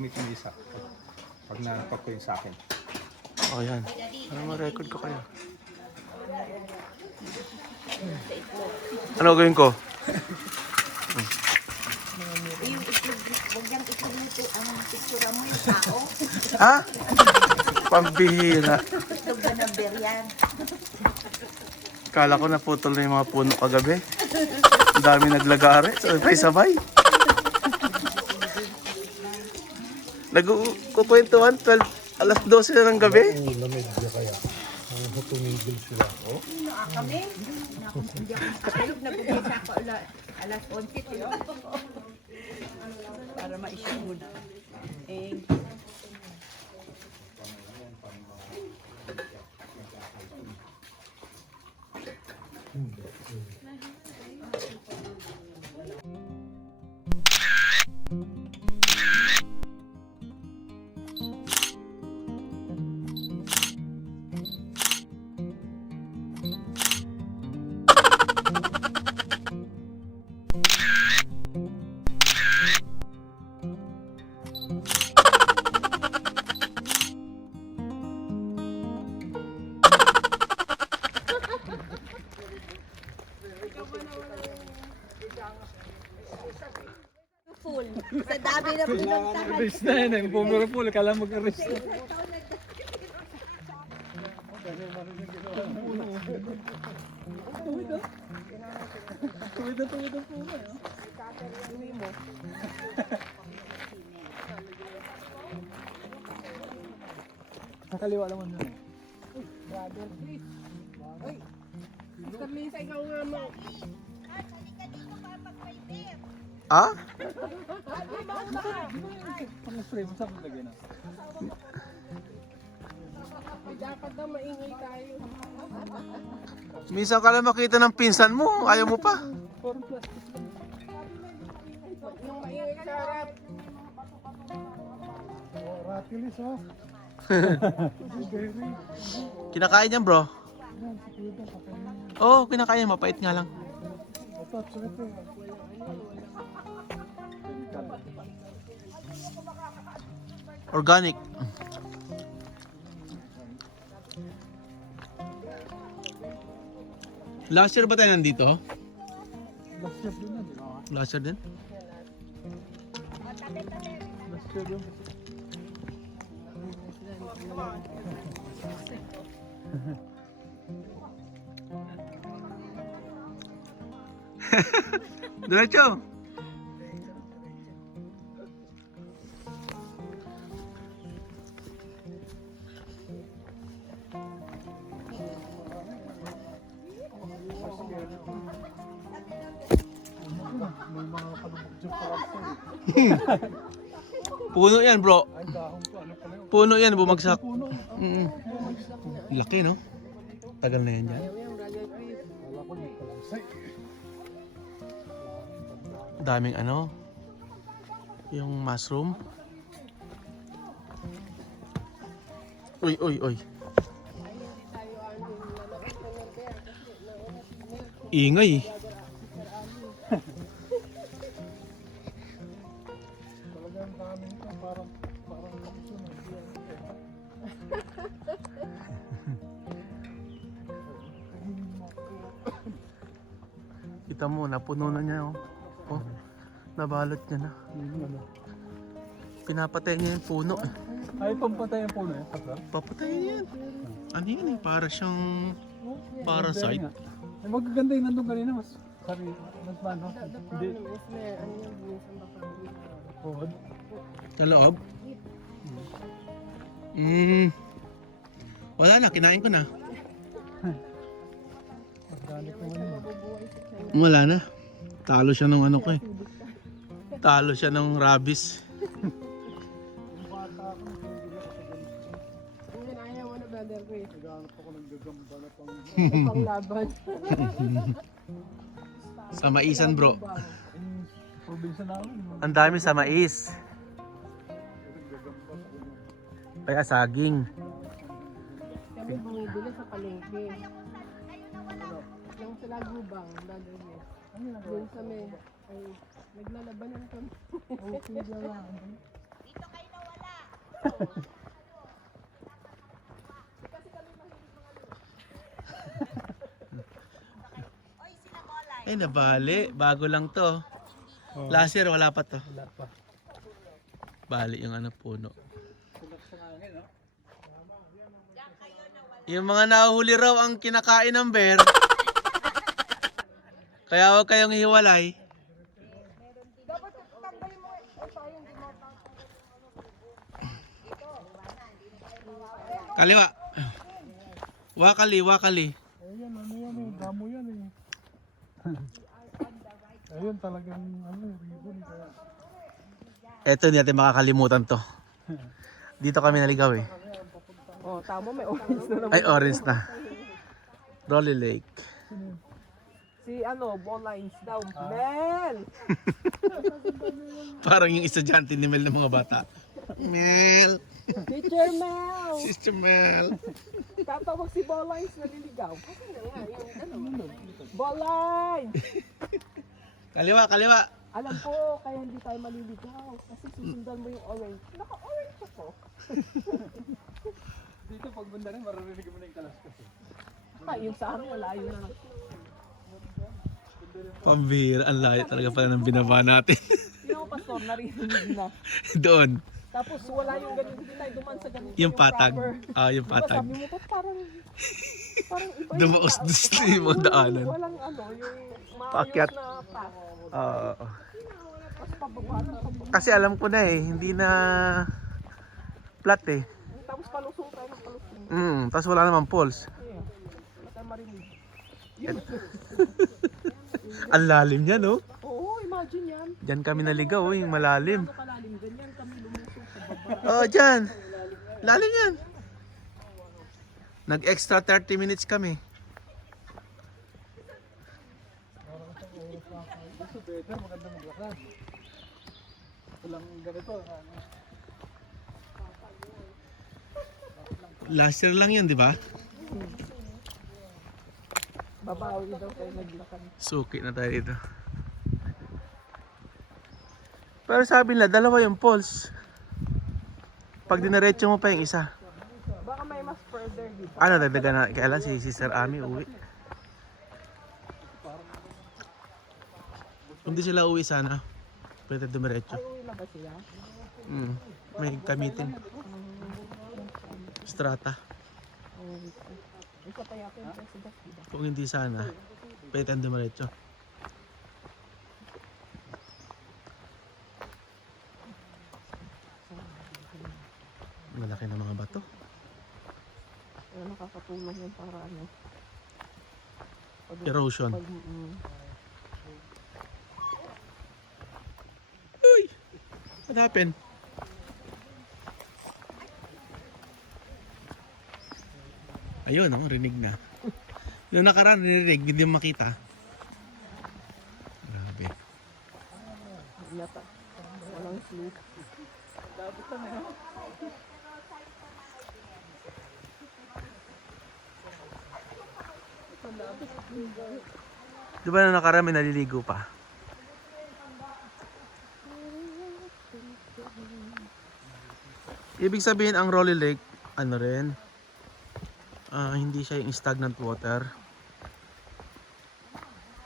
limit yung isa. Pag na-record ko yung sa akin. Oh, yan. Ano ma-record ko kayo? Ano gawin ko? Yung itlog, huwag yung itlog nito, ang picture mo yung tao. Ha? Pambihira. Itlog na number yan. Kala ko naputol na yung mga puno kagabi. Ang dami naglagari. Sabay-sabay. Nagkukwentuhan 12, alas 12 na ng gabi. Oo, lamig niya kaya. Tumigil sila. Oh? Kami, hindi ako makatulog, nag-umisa ako alas 11. Para ma-issue muna. Full. Sa dami na pinuntahan. Arrest na yan. Yung bumero po. Kala mag-arrest na. Tuwid na po. Nakaliwa naman na. Brother, please. Ay! Mr. Lisa, ikaw nga mo. Ah? Pang-spray mo saan lagay na? Dapat daw maingay tayo. Minsan ka lang makita ng pinsan mo. Ayaw mo pa. Yung maingay sa harap. Ratilis ha. Kinakain yan, bro. Oo, kinakain. Mapait nga lang. Organic. Last year ba tayo nandito? Last year din? Diretso. Puno yan, bro. Puno yan, bumagsak. Laki, no? Tagal na yan dyan. Daming ano, yung mushroom. Uy. Ingay. Kita mo, napuno na niya, oh. Oh, nabalot niya na. Pinapatay niya yung puno. Ay, pampatay ang puno eh. Papatay niya yan. Ano yun eh, para siyang parasite. Ay, magaganda yung nandun kanina. Mas sabi, mas ano? Hindi. Puhod. Sa loob? Wala na, kinain ko na. Magalit naman yun. Wala na. Talo siya ng ano ko eh. Talo siya ng rabies. Naghanap ako ng gagamba na Panglaban. Sa maisan, bro. probinsya namin. Ang dami sa mais. Kaya saging. Kami bumibili sa palengke. Yung sila gubang, dadali. Doon sa may, ay, naglalabanan kami. Okay, dito kayo Ay, nabali. Bago lang to. Last year, wala pa to. Wala pa. Bali yung ano, puno. Tulak sa hangin, no? Yung mga nahuhuli raw ang kinakain ng bear. Kaya huwag kayong hiwalay. Kaliwa. Wakali, wakali. Ayan, ano yan eh. Damo yan eh. Ayun talagang ano, ribbon kaya. Eto, hindi natin makakalimutan to. Dito kami naligaw eh. Oh, tama, may orange na naman. Ay, orange na. Rolly Lake. Si ano, ball lines daw. Mel! Parang yung estudyante ni Mel ng mga bata. Mel! Teacher Mel! Sister Mel! Tatawag si ball lines na liligaw. Kasi na nga, yung ano. Ball lines! Kaliwa, kaliwa! Alam ko, kaya hindi tayo maliligaw. Kasi susundan mo yung orange. Naka-orange ako. Dito pag banda rin, maririnig mo na yung kalaskas eh. Yung sa amin, malayo na lang. Pambihira, ang layo talaga pala ng binaba natin. Sino ko, Pastor, narinig na. Doon, Tapos wala yung ganun, hindi tayo duman sa ganun. yung patag. proper. Ah, yung Diba patag. sabi mo, "Ba't parang iba Dumaos-dus na yung mga daanan. Walang ano, yung maayos Paakyat. na path. Oo. Tapos pababa na pababa. Kasi alam ko na eh, hindi na flat eh. Tapos palusong tayo ng palusong. Tapos wala naman poles. Yeah. Wala tayong marinig. Ang lalim niya, no? Oo, imagine yan. Diyan kami naligaw, oh, yung malalim. Ano kalalim, ganyan kami lumusong sa baba. Oh, dyan. Lalim yan. Nag-extra 30 minutes kami. Gusto better, maganda maglakad. Walang ganito. Ano. Last year lang yun, di ba? Babawi daw tayo naglakad. Suki na tayo dito. Pero sabi nila, dalawa yung poles. Pag dinaretso mo pa yung isa. Baka may mas further dito. Ano, dagdagan na, kailan si Sister Ami uwi. Hindi sila uwi sana. Pwede dumiretso. Ay, uwi na ba sila? May gamitin. Strata. Ito tayo ako yung president. Kung hindi sana, pwede dumiretso. Malaki na mga bato. Kaya nakakatulong yun para ano. Erosion. Pag, Uy! What happened? Ayun, oh, rinig na. Yung nakaraan, nirinig, hindi mo makita. Grabe. yata. Walang sleep. Di ba na nakaraan may naliligo pa? Ibig sabihin ang Rolly Lake, ano rin, hindi siya yung stagnant water.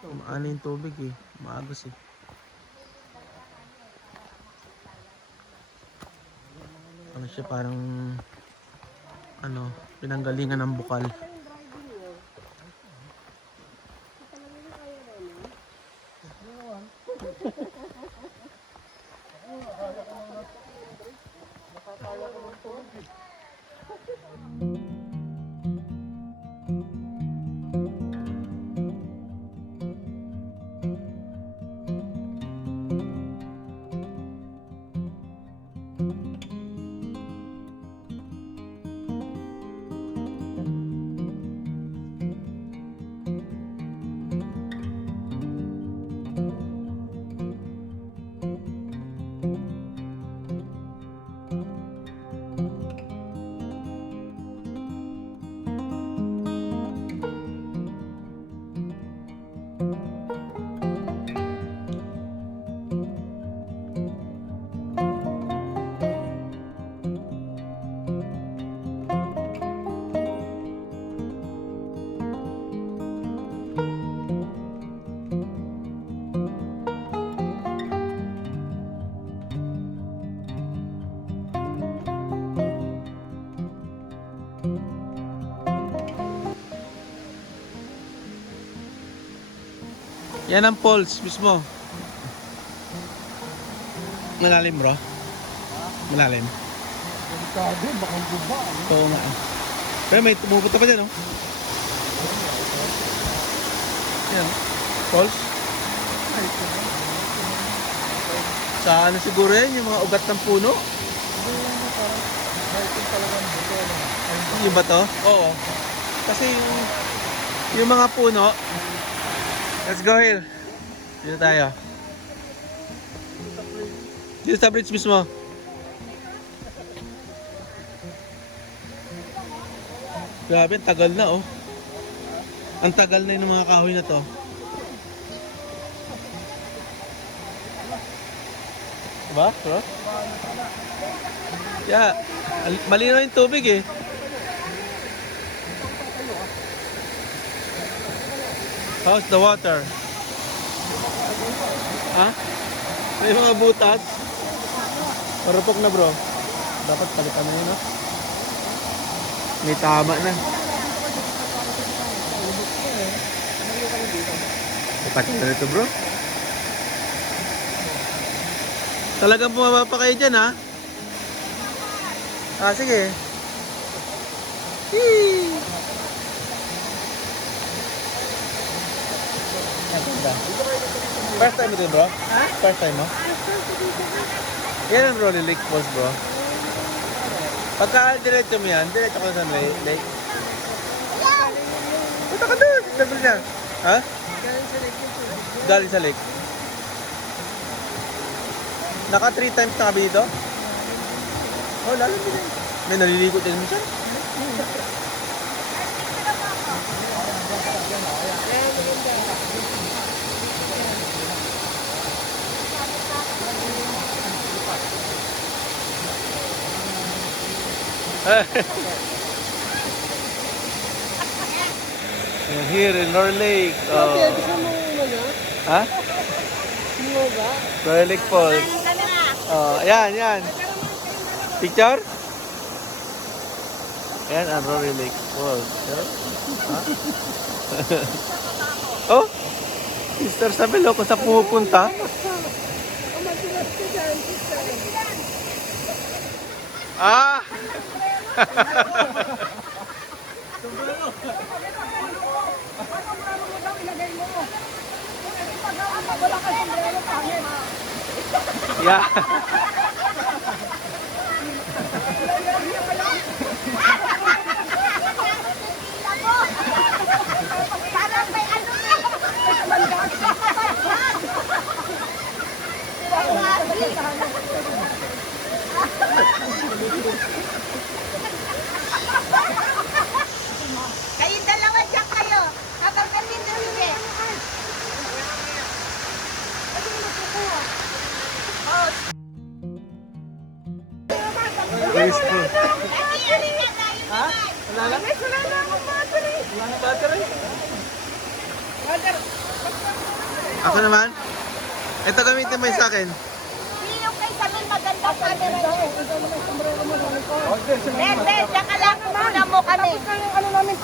Maano yung tubig eh, maagos eh. Ano siya parang, ano, pinanggalingan ng bukal. Yan ang falls mismo. Malalim bro. Malalim. Delikado, baka guba. Oo nga. Pero may tumupunta pa dyan, oh. Yan. Falls. Sa ano siguro yan, yung mga ugat ng puno? Yung ba to? Oo. Kasi yung mga puno. Let's go here. Dito tayo. Dito sa bridge mismo. Grabe, ang tagal na oh. Ang tagal na yung mga kahoy na to. Diba, bro? Yeah, malinaw yung tubig eh. How's the water? Ha? May mga butas. Marupok na bro. Dapat palitan na yun, no? May tama na. Ipatin na ito bro. Talagang bumaba pa kayo dyan ha? Ah sige. Hee! First time mo din bro? Ha? First time mo? Yan ang Rolly Lake Falls bro. Pagka diretso mo yan, diretso ka sa lake. Punta ka doon, sabi niya. Ha? Galing sa lake. Naka 3 times na kami dito? Oh, lalo din. May naliligo din mo siya. Here in Royal Lake. Ha? Royal Lake Falls. Oh, ayan. Picture? Ayan ang Royal Lake Falls. Ha? Oh, Sister Sabelo, kung saan pupunta? Ah! Yeah. Parang may ano Kayong dalawa dyan kayo. Habang kami sige. Ha? Wala na? Wala na akong battery. Wala na battery? Ako naman? Ito gamitin mo yung sa akin. Yung kay Samin maganda camera niya. Bebe, saka lang muna mo kami.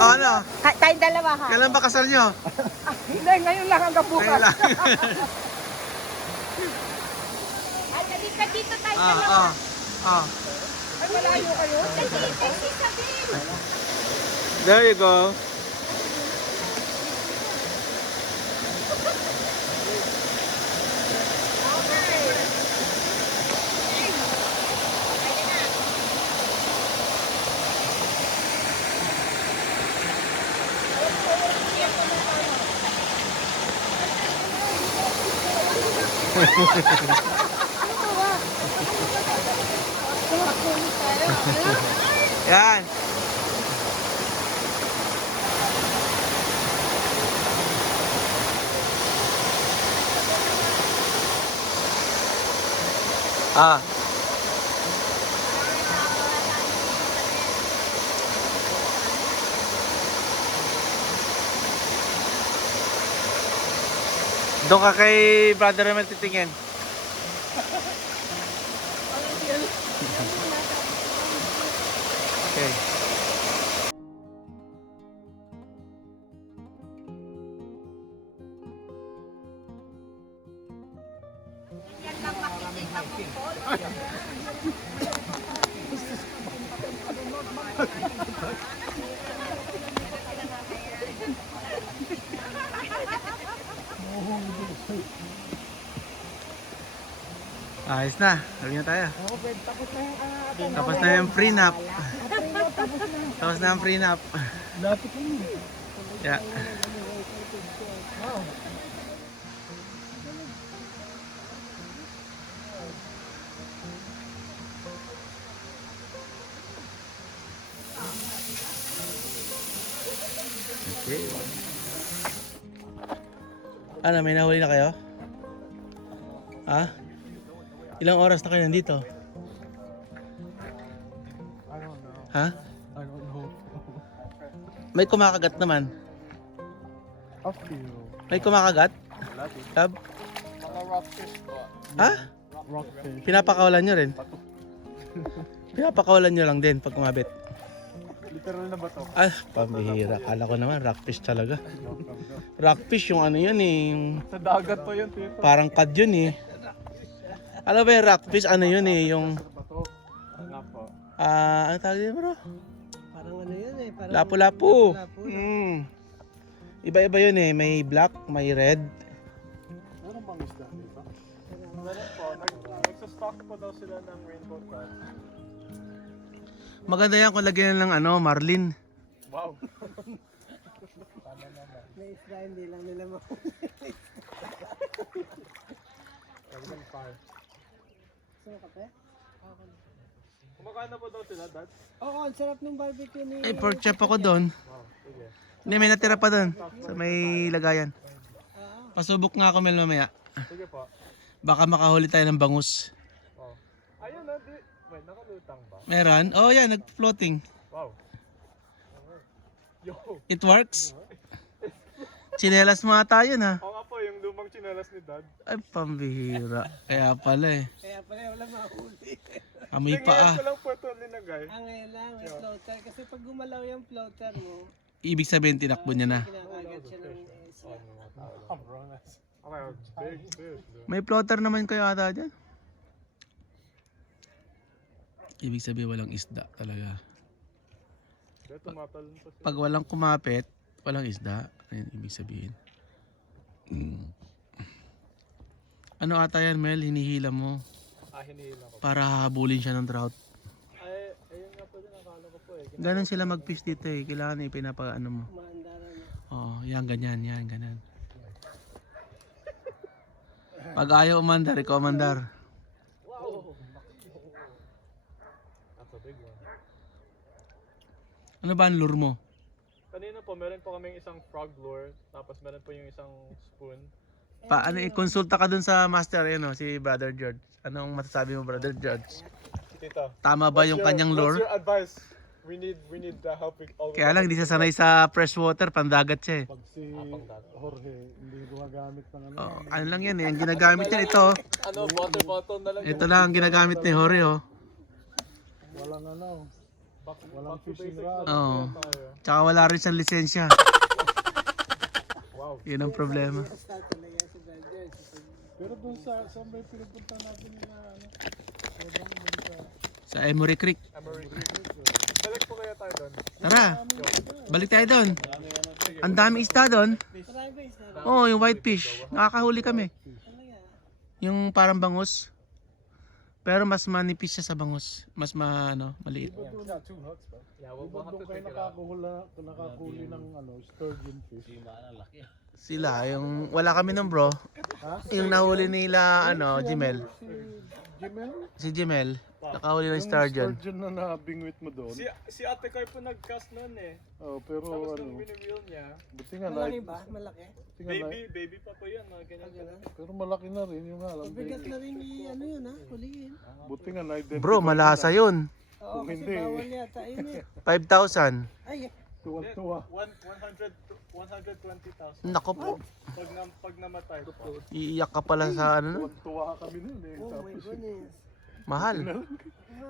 Oh, ano? Tayong dalawa ha. Kailan ba kasal nyo? Hindi, ngayon lang hanggang bukas. Ngayon lang. Ay, halika dito tayo dalawa. Ay, malayo kayo. Kasi Samin. There you go. Yan. Ah. Doon ka kay Brother Ramel titingin. Okay. Ayos na. Sabi na tayo. Oo, Fred, tapos na yung Tapos na yung prenup. tapos na. Tapos na yung prenup. Lapit lang yun. Yeah. Wow. Okay. Ano, may nahuli na kayo? Ha? Ilang oras na kayo nandito? I don't know. Ha? I don't know. May kumakagat naman. A few. May kumakagat? Tab? Mga rockfish po. Ha? Rockfish. Pinapakawalan nyo rin? Pinapakawalan nyo lang din pag kumabit? Literal na ba to? Ah, pambihira. Kala ko naman rockfish talaga. Rockfish yung ano yun eh. Yung Sa dagat po yun, tito. parang cod yun eh. Alam ba yung rockfish ano yun eh. Yung Bato. Nga po. ano tawag yun bro? Parang ano yun eh. Parang Lapu-lapu. lapu. Iba-iba yun eh. May black, may red. Meron bang isda dito? Meron po. Nagsastock po daw sila ng rainbow crab. Maganda yan kung lagyan ng ano, marlin. Wow. May isda, hindi lang nila mahuli. Gusto mo kape? Kumakain na po daw sila, Dad? Oo, ang sarap ng barbecue ni... Ay, pork chop ako doon. Sige. Hindi, may natira pa doon. Sa may lagayan. Ah, Pasubok nga ako Mel mamaya. Sige po. Baka makahuli tayo ng bangus. Oh. Ayun na, di... Wait, nakalutang ba? Meron? Oh yeah, nag-floating. Wow. Yo. It works? Chinelas mo ata yun ha. Oo nga po, yung lumang tsinelas ni Dad. Ay, pambihira. Kaya pala eh. kaya pala wala mahuli. Amoy pa ah. ko lang po ito linagay. Ah, ngayon lang, may floater. Kasi pag gumalaw yung floater mo, Ibig sabihin tinakbo niya na. kinakagat siya ng isla. Okay, big fish. May floater naman kayo ata dyan. Ibig sabihin walang isda talaga. Kaya tumatalon pa siya. Pag walang kumapit, walang isda. Ayun ibig sabihin. Ano ata yan Mel? Hinihila mo Hinihila ko. para habulin siya ng trout. Ay, ayun nga po din, akala ko po eh. Ganon sila mag-fish dito eh. Kailangan pinapa-ano mo. Maandaran mo. Oo, yan ganyan, yan ganyan. Pag ayaw umandar, ikaw umandar. Wow! That's a big one. Ano ba ang lure mo? Kanina po, meron po kaming isang frog lure. Tapos meron po yung isang spoon. Ano, ikonsulta ka dun sa master, si Brother George. Anong masasabi mo, Brother George? Tita. Tama ba yung kanyang lure? What's your advice? We need the help with all Kaya lang, hindi siya sanay sa freshwater, pandagat siya eh. Pag si Jorge hindi gumagamit ng ano. Oh, ano lang yan eh, ang ginagamit niya ito. Ano, water bottle na lang. Ito lang ang ginagamit ni Jorge oh. Walang ano. Walang fishing rod. Oo. Tsaka wala rin siyang lisensya. Wow. Yun ang problema. Basta talaga si Brother. Pero dun sa may pinupunta natin yung ano. Sobrang dun sa Sa Emory Creek. Emery Creek. Balik po kaya tayo doon. Tara, balik tayo doon. Ang dami isda doon. Marami ba isda? Oo, yung whitefish. Nakakahuli kami. Talaga. Yung parang bangus. Pero mas manipis siya sa bangus. Mas maliit. Yeah, we'll have doon to kayo check it out. nakakahuli ng ano, sturgeon fish. Sila, yung wala kami nun bro. Yung nahuli nila, Jimel. Si Jimel? Si Jimel. Nakahuli ng sturgeon. Sturgeon na nabingwit mo doon. Si Ate Kai po nag-cast noon eh. Oh, pero Tapos ano, nung winireel niya, buti nga Malaki light. ba? Malaki? Buti nga light. baby pa po yan, mga ganyan. Ganun. Pero malaki na rin yung alam. Mabigat na rin ano yun ha? Huliin. Buti nga na-identify. Bro, malasa yun. Oo, Kung kasi hindi, bawal yata yun eh. 5,000. Ay, Tuwa-tuwa. 120,000. Nako po. Pag namatay po. Iiyak ka pala sa ano. Tuwa kami nun eh. oh my Tapos goodness. Mahal.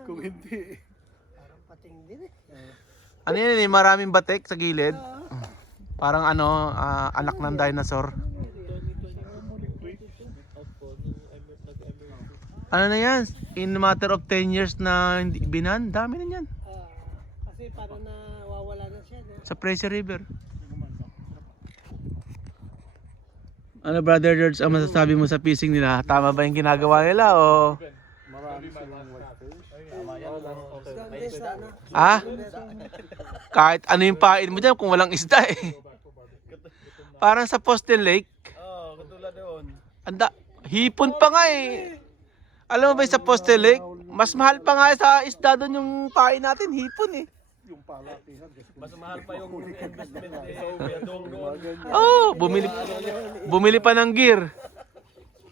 kung hindi, Parang pating din eh. Ano yan maraming batik sa gilid. Oo. Parang anak ng dinosaur. Ano na yan? In a matter of 10 years na hindi binan, dami na yan. Kasi parang nawawala na siya. Sa Fraser River. Ano brother George, ang masasabi mo sa fishing nila? Tama ba yung ginagawa nila o? Marami silang whitefish. Ah? Kahit ano yung pain mo dyan kung walang isda eh. Parang sa Postel Lake. Oo, katulad doon. Anda, hipon pa nga eh. Alam mo ba yung sa Postel Lake? Mas mahal pa nga sa isda doon yung pain natin, hipon eh. Yung palakihan. Mas mahal pa yung investment sa ubedong doon. Oh, bumili pa ng gear.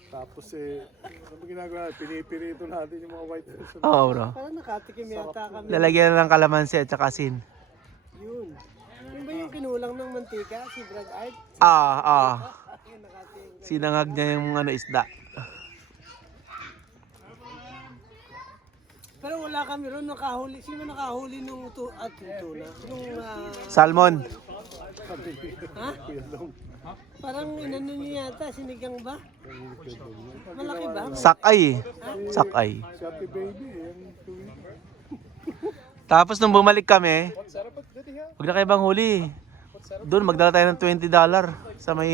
Tapos ano ginagawa? Pinipirito natin yung mga whitefish. Oo bro. Parang nakatikim yata kami. Lalagyan na ng kalamansi at saka asin. Yun. Yung ba yung kinulang ng mantika, si Brad Art? Yung nakatikim. Sinangag niya yung isda. Pero wala kami ron nakahuli. Sino nakahuli nung tuna? Nung Salmon. ha? Parang inano niya yata, sinigang ba? Malaki ba? Sakay. Sakay. Si Ate Baby, yung tuwing. Tapos nung bumalik kami, huwag na kayo bang huli. Doon magdala tayo ng $20 sa may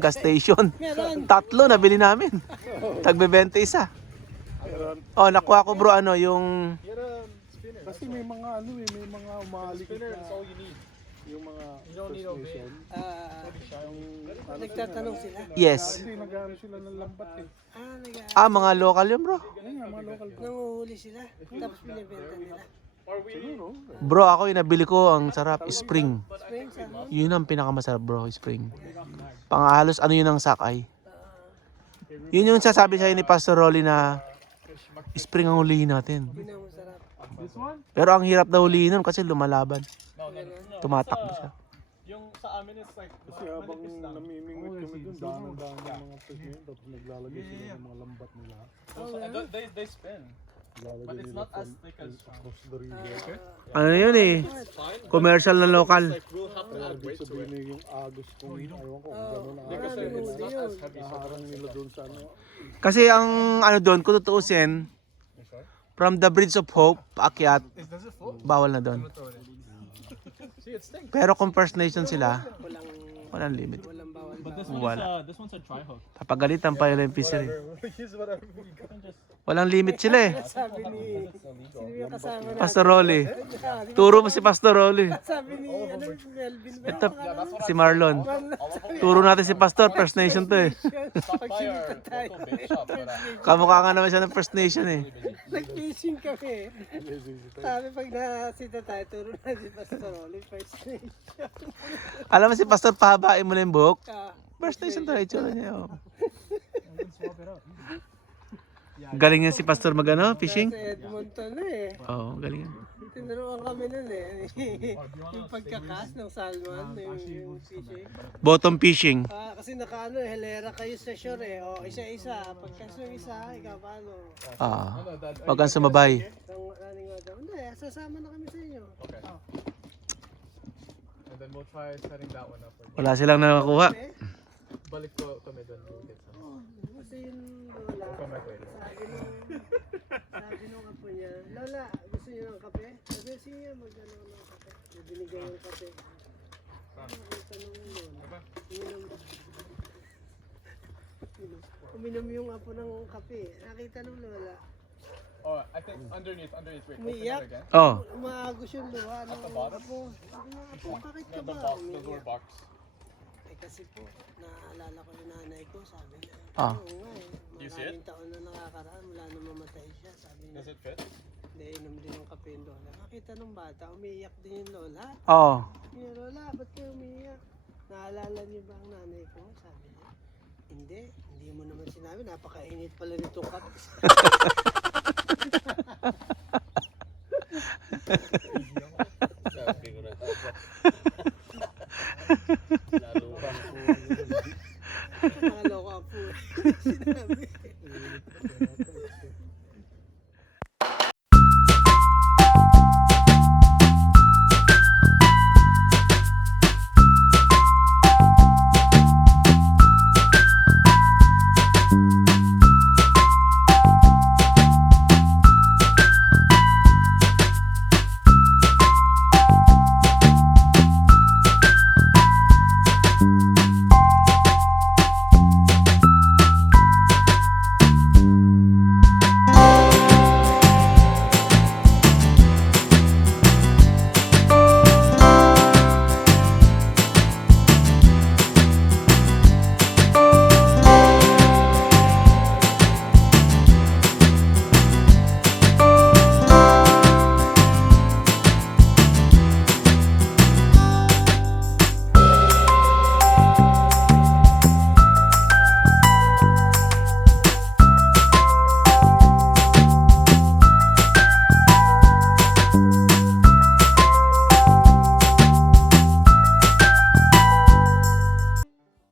gas station. Meron. 3 nabili namin. Tagbe-20 isa. Oh, nakuha ko bro yung Kasi may mga may mga umalikit na yung mga First Nation. Nagtatanong sila. yes. Hindi, nag-ano sila ng lambat eh. Mga local yun bro. Ayun nga, mga local. Nanguhuli sila. Tapos binibenta nila. Siguro. Bro, ako yung nabili ko ang sarap, spring. Spring, salmon. Yun ang pinakamasarap bro, spring. Pangalos yun ang sakay. Yun yung sasabi sa'yo ni Pastor Rolly na spring ang hulihin natin. Yun ang masarap. Pero ang hirap na hulihin nun kasi lumalaban. Tumatakbo siya. Kasi habang namimingwit kami dun, dahan-dahan yung mga fish nila. Tapos naglalagay sila ng mga lambat nila. They spin. Lalagay nila across the river. Ano yun eh? Commercial na local. Kaya ibig sabihin na yung agos kung ayaw ko kung gano'n ang agos nila. Naharang nila dun sa Kasi ang doon, kung tutuusin, from the Bridge of Hope, paakyat, bawal na doon. Pero kung First Nation sila, walang limit. Wala. This one's a dry hook. Papagalitan pa yun yung fishery. Walang limit sila eh. Sabi ni, sino yung kasama na? Pastor Rolly. Turo mo si Pastor Rolly. Sabi ni, Melvin ba? Ito, si Marlon. Turo natin si Pastor, First Nation to eh. Pagsimita tayo. Kamukha nga naman siya ng First Nation eh. Nag-fishing kami. Sabi pag nasita tayo, turo na si Pastor Oli, First Nation. Alam mo si Pastor, pahabain mo na yung buhok. Ah, First Nation to, itsura niya. Oh. Galing yan si Pastor fishing? sa Edmonton na eh. Oo, galing yan. Tinuruan kami nun eh. Yung pagkakas ng salmon, yung fishing. Bottom fishing. Kasi helera kayo sa shore eh. O, isa-isa. Pagkas yung isa, ikaw paano? Wag kang sumabay. Hindi, sasama na kami sa inyo. And then we'll try setting that one up. Wala silang nakakuha. Balik ko kami doon. Kasi yun, Lola. Sabi nung apo niya, Lola, gusto niyo ng kape? Sabi, sige, mag-ano ng kape. Binigay yung kape. Nakita nung Lola. Uminom yung apo ng kape. Nakita nung Lola. Oh, I think underneath. Wait, Umiiyak. again. Oh, Umaagos yung luha ng apo. Sabi niya, apo, bakit ka ba? Umiiyak. box. Kasi po, naalala ko yung nanay ko, sabi niya. Ah. Oo nga eh. You see it? Maraming taon na nakakaraan, wala na mamatay siya. Sabi niya, Does it fit? hindi, inom din yung kape yung lola. Nakita nung bata, umiiyak din yung lola. oh. Sabi niya, Lola, ba't kayo umiiyak? Naalala niyo ba ang nanay ko? Sabi niya, hindi mo naman sinabi, napakainit pala nitong kape. Nakaloka po. Sinabi.